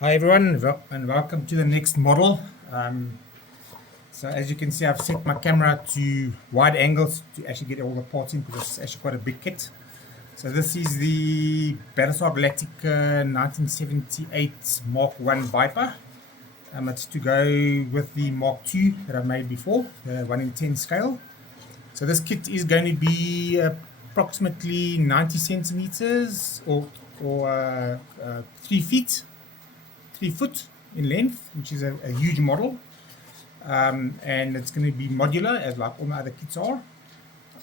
Hi everyone, and welcome to the next model. So as you can see, I've set my camera to wide angles to actually get all the parts in, because it's actually quite a big kit. So this is the Battlestar Galactica 1978 Mark 1 Viper. It's to go with the Mark 2 that I made before, the 1:10 scale. So this kit is going to be approximately 90 centimeters or 3 feet. 3 foot in length, which is a huge model, and it's going to be modular, as like all my other kits are,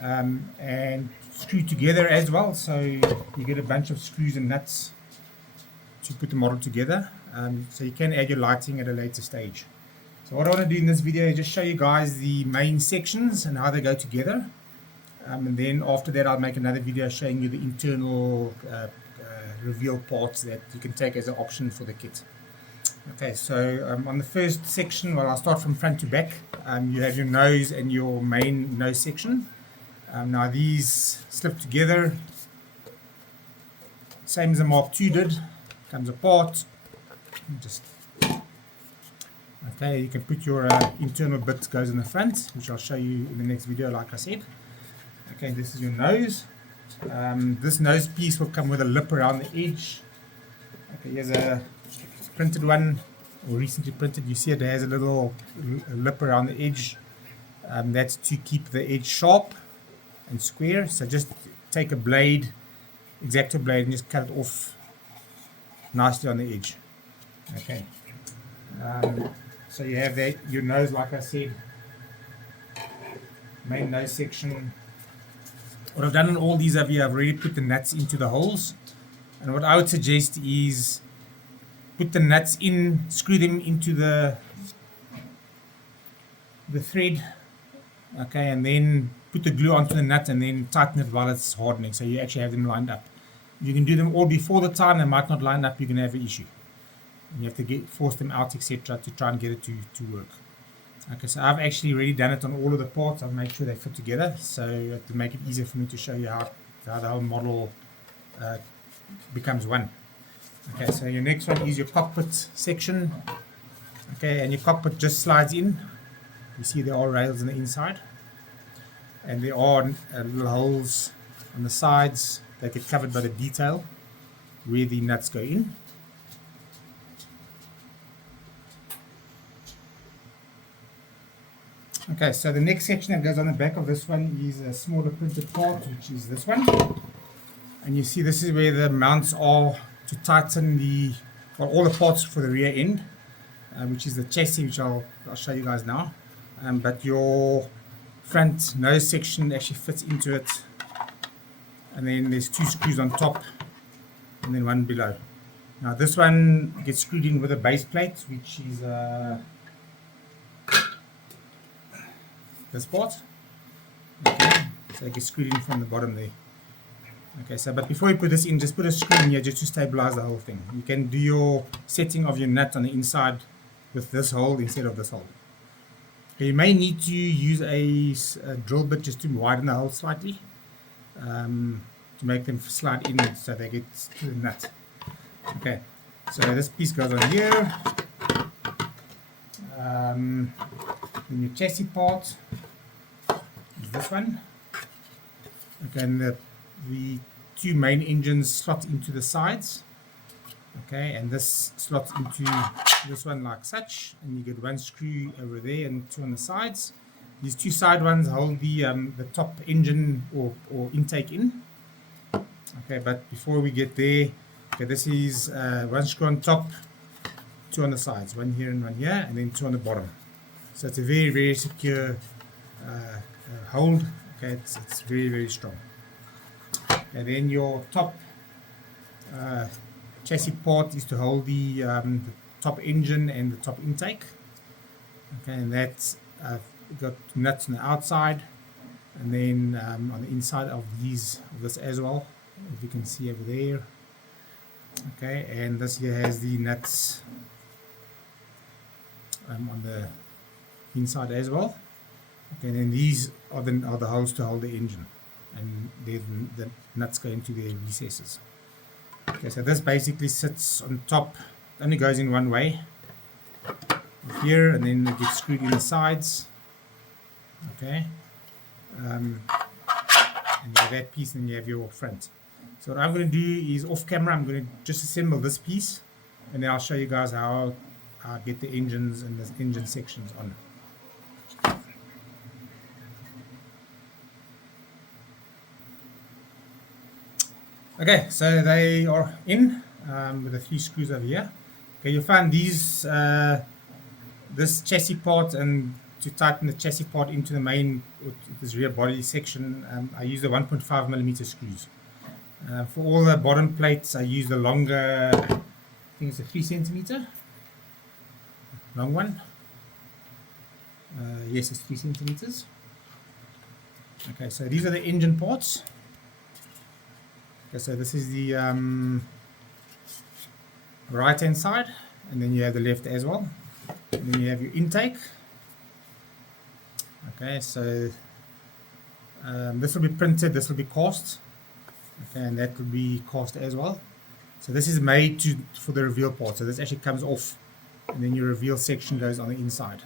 and screwed together as well, so you get a bunch of screws and nuts to put the model together, so you can add your lighting at a later stage. So what I want to do in this video is just show you guys the main sections and how they go together, and then after that I'll make another video showing you the internal reveal parts that you can take as an option for the kit. Okay, so on the first section, well, I'll start from front to back. You have your nose and your main nose section. Now these slip together, same as the Mark II did, comes apart. Okay, you can put your internal bit goes in the front, which I'll show you in the next video, like I said. Okay, this is your nose. This nose piece will come with a lip around the edge. Okay, here's a printed one, or recently printed. You see it has a little lip around the edge. That's to keep the edge sharp and square. So just take a blade, X-Acto blade, and just cut it off nicely on the edge. Okay. So you have that, your nose, like I said, main nose section. What I've done in all these of you, I've already put the nuts into the holes. And what I would suggest is put the nuts in, screw them into the thread, okay, and then put the glue onto the nut and then tighten it while it's hardening, so you actually have them lined up. You can do them all before the time, they might not line up, you're going to have an issue. And you have to force them out, etc., to try and get it to work. Okay, so I've actually already done it on all of the parts. I've made sure they fit together, so to make it easier for me to show you how the whole model becomes one. Okay, so your next one is your cockpit section. Okay, and your cockpit just slides in. You see there are rails on the inside, and there are little holes on the sides that get covered by the detail where the nuts go in. Okay, so the next section that goes on the back of this one is a smaller printed part, which is this one. And you see this is where the mounts are to tighten all the parts for the rear end, which is the chassis, which I'll show you guys now. But your front nose section actually fits into it, and then there's 2 screws on top and then 1 below. Now this one gets screwed in with a base plate, which is this part. Okay, so it gets screwed in from the bottom there. Okay, so but before you put this in, just put a screw in here just to stabilize the whole thing. You can do your setting of your nut on the inside with this hole instead of this hole. Okay, you may need to use a drill bit just to widen the hole slightly, to make them slide in so they get to the nut. Okay, so this piece goes on here. Then your chassis part is this one. Okay, and the 2 main engines slot into the sides. Okay, and this slots into this one like such, and you get 1 screw over there and 2 on the sides. These 2 side ones hold the top engine or intake in. Okay, but before we get there, okay, this is 1 screw on top, 2 on the sides, 1 here and 1 here, and then 2 on the bottom. So it's a very, very secure hold. Okay, it's very, very strong. And then your top chassis part is to hold the top engine and the top intake. Okay, and that's got nuts on the outside, and then on the inside of this as well, if you can see over there. Okay, and this here has the nuts on the inside as well. Okay, and then these are the holes to hold the engine, and then the nuts go into their recesses. Okay, so this basically sits on top only goes in one way, here, and then it gets screwed in the sides. Okay, and you have that piece, and then you have your front. So what I'm going to do is off camera, I'm going to just assemble this piece, and then I'll show you guys how I get the engines and the engine sections on. Okay, so they are in with the 3 screws over here. Okay, you'll find these this chassis part, and to tighten the chassis part into the main, this rear body section, I use the 1.5mm screws. For all the bottom plates, I use the longer, I think it's a 3cm long one. Yes, it's 3 centimeters. Okay, so these are the engine parts. Okay, so this is the right hand side, and then you have the left as well. And then you have your intake. Okay, so this will be printed, this will be cast. Okay, and that will be cast as well. So this is made for the reveal part. So this actually comes off, and then your reveal section goes on the inside.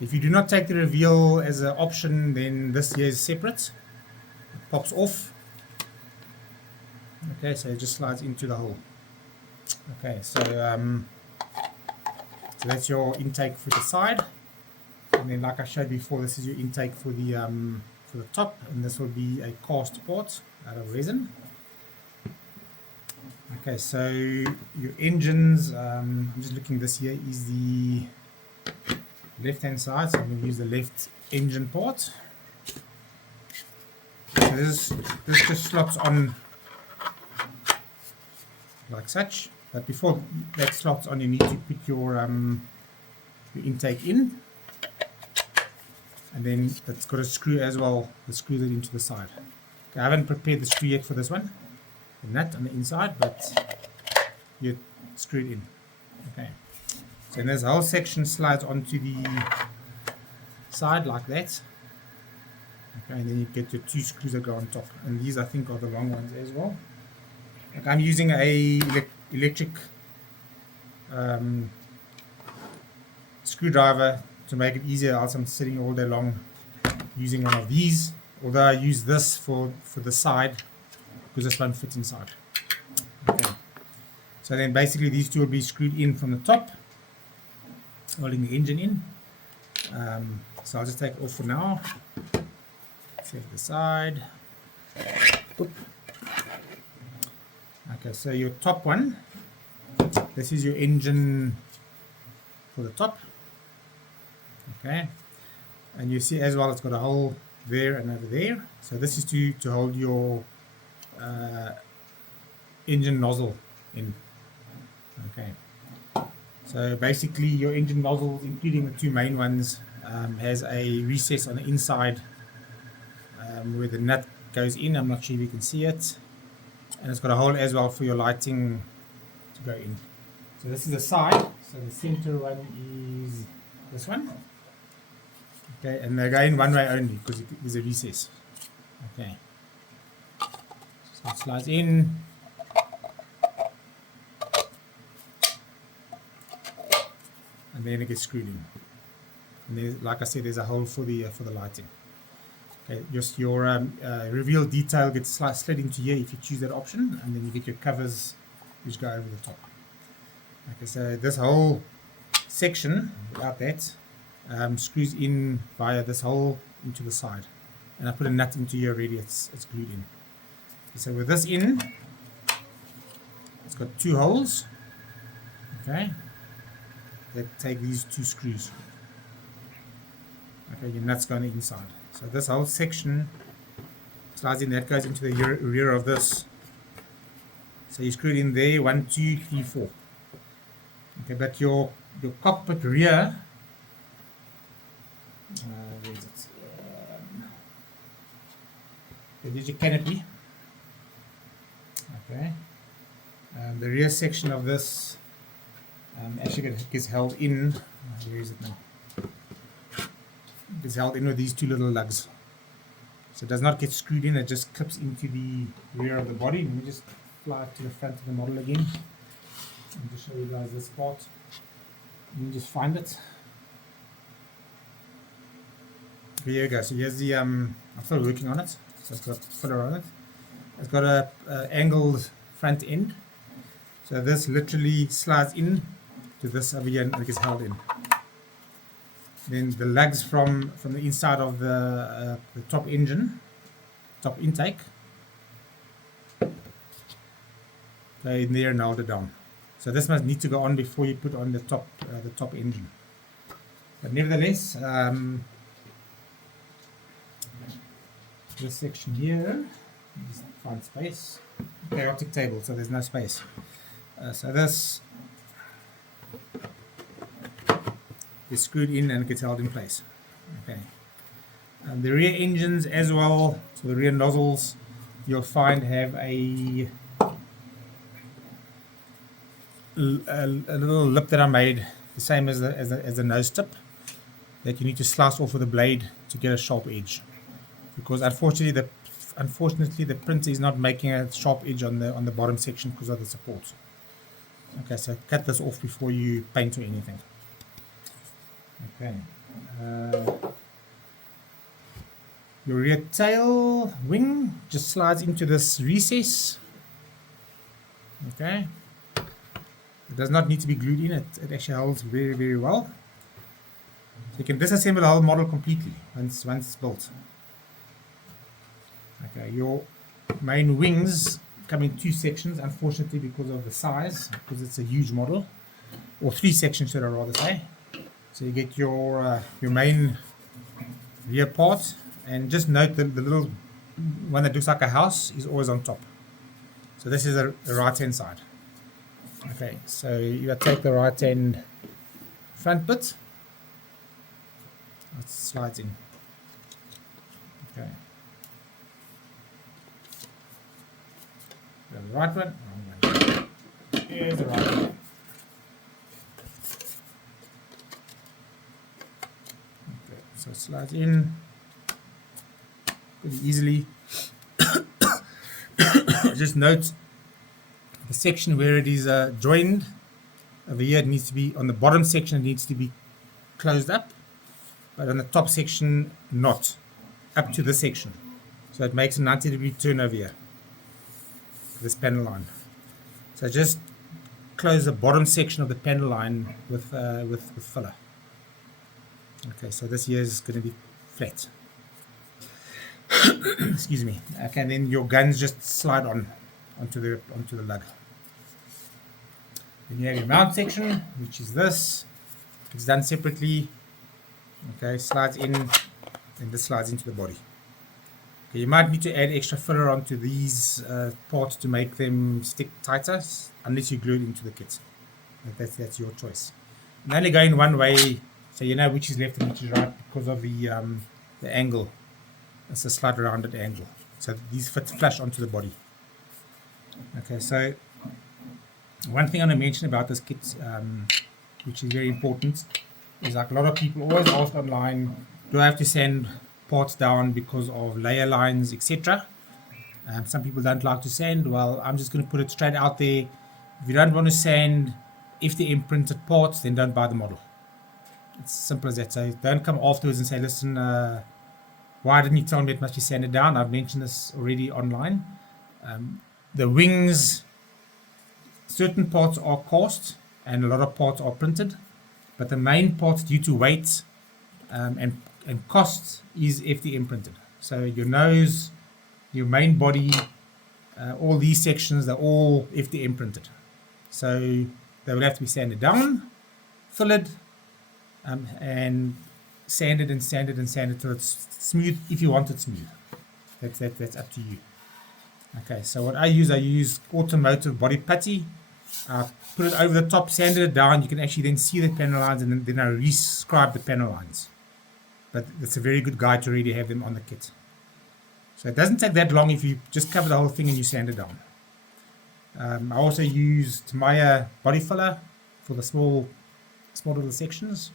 If you do not take the reveal as an option, then this here is separate. It pops off. Okay, so it just slides into the hole. Okay, so that's your intake for the side, and then like I showed before, this is your intake for the top, and this will be a cast part out of resin. Okay, so your engines, I'm just looking, this here is the left hand side, so I'm going to use the left engine part. So this just slots on like such, but before that slots on, you need to put your intake in, and then it's got a screw as well that screws it into the side. Okay, I haven't prepared the screw yet for this one, the nut on the inside, but you screw it in. Okay, so this whole section slides onto the side like that. Okay, and then you get your 2 screws that go on top, and these I think are the long ones as well. Okay, I'm using a electric screwdriver to make it easier, else I'm sitting all day long using one of these, although I use this for the side because this one fits inside. Okay. So then basically these 2 will be screwed in from the top, holding the engine in. So I'll just take it off for now. Set it aside. Oop. Okay, so your top one, this is your engine for the top. Okay, and you see as well it's got a hole there and over there. So this is to hold your engine nozzle in. Okay, so basically your engine nozzles, including the 2 main ones, has a recess on the inside where the nut goes in. I'm not sure if you can see it. And it's got a hole as well for your lighting to go in. So this is the side. So the center one is this one. Okay, and they go in one way only because there's a recess. Okay. So it slides in. And then it gets screwed in. And there's, like I said, there's a hole for the lighting. Okay, just your reveal detail gets slid into here if you choose that option, and then you get your covers which go over the top. Okay, so this whole section, without that, screws in via this hole into the side, and I put a nut into here already. It's glued in. Okay, so with this in, it's got 2 holes. Okay, that take these 2 screws. Okay, your nut's going inside. So this whole section slides in, that goes into the rear of this. So you screw it in there, 1, 2, 3, 4. Okay, but your cockpit rear, where is it? There's your canopy. Okay, the rear section of this actually gets held in. Where is it now? It's held in with these 2 little lugs, so it does not get screwed in, it just clips into the rear of the body. Let me just fly it to the front of the model again and just show show you guys this part. You can just find it. Here you go. So here's the I'm still working on it. So it's got filler on it. It's got a angled front end. So this literally slides in to this over here and it gets held in. Then the lugs from the inside of the top engine, top intake, go in there and hold it down. So this must need to go on before you put on the top engine. But nevertheless, this section here, just find space, chaotic table, so there's no space. So this is screwed in and it gets held in place. Okay. The rear engines as well, so the rear nozzles, you'll find have a little lip that I made, the same as the nose tip, that you need to slice off with a blade to get a sharp edge. Because unfortunately the printer is not making a sharp edge on the bottom section because of the support. Okay, so cut this off before you paint or anything. Okay. Your rear tail wing just slides into this recess. Okay. It does not need to be glued in. It actually holds very, very well. So you can disassemble the whole model completely once it's built. Okay, your main wings come in two sections, unfortunately, because of the size, because it's a huge model, or three sections, should I rather say. So you get your main rear part, and just note that the little one that looks like a house is always on top. So this is the right hand side. Okay, so you take the right hand front bit, it slides in. Okay. The right one, here's the right one. Okay, so it slides in pretty easily. Just note the section where it is joined over here, it needs to be on the bottom section, it needs to be closed up, but on the top section not, up to this section. So it makes a 90-degree turn over here, this panel line. So just close the bottom section of the panel line with filler. Okay, so this here is going to be flat. Excuse me. Okay, and then your guns just slide onto the lug. Then you have your mount section, which is this. It's done separately. Okay, slides in, and this slides into the body. Okay, you might need to add extra filler onto these parts to make them stick tighter, unless you glue it into the kit. That's your choice. And only going one way, so you know which is left and which is right because of the angle. It's a slight rounded angle. So these fit flush onto the body. Okay, so one thing I want to mention about this kit, which is very important, is like a lot of people always ask online, do I have to sand parts down because of layer lines, etc.? Some people don't like to sand. Well, I'm just going to put it straight out there. If you don't want to sand FDM printed parts, then don't buy the model. It's simple as that. So don't come afterwards and say, listen, why didn't you tell me it must be sanded down? I've mentioned this already online. The wings, certain parts are cast and a lot of parts are printed, but the main parts due to weight and cost is FDM printed. So your nose, your main body, all these sections, they're all FDM printed. So they will have to be sanded down, filleted, and sanded and sanded and sanded till it's smooth if you want it smooth. That's up to you. Okay, so what I use automotive body putty. Put it over the top, sanded it down. You can actually then see the panel lines, and then I rescribe the panel lines. But it's a very good guide to already have them on the kit. So it doesn't take that long if you just cover the whole thing and you sand it down. I also use Tamiya body filler for the small little sections.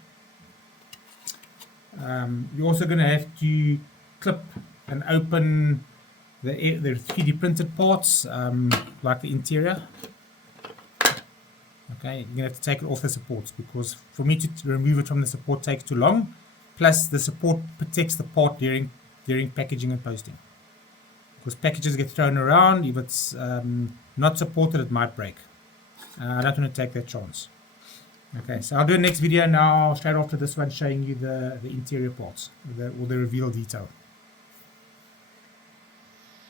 You're also going to have to clip and open the 3D printed parts, like the interior. Okay, you're going to have to take it off the supports, because for me to remove it from the support takes too long. Plus, the support protects the part during packaging and posting. Because packages get thrown around, if it's not supported, it might break. I don't want to take that chance. Okay, so I'll do a next video now, straight after this one, showing you the interior parts, all the reveal detail.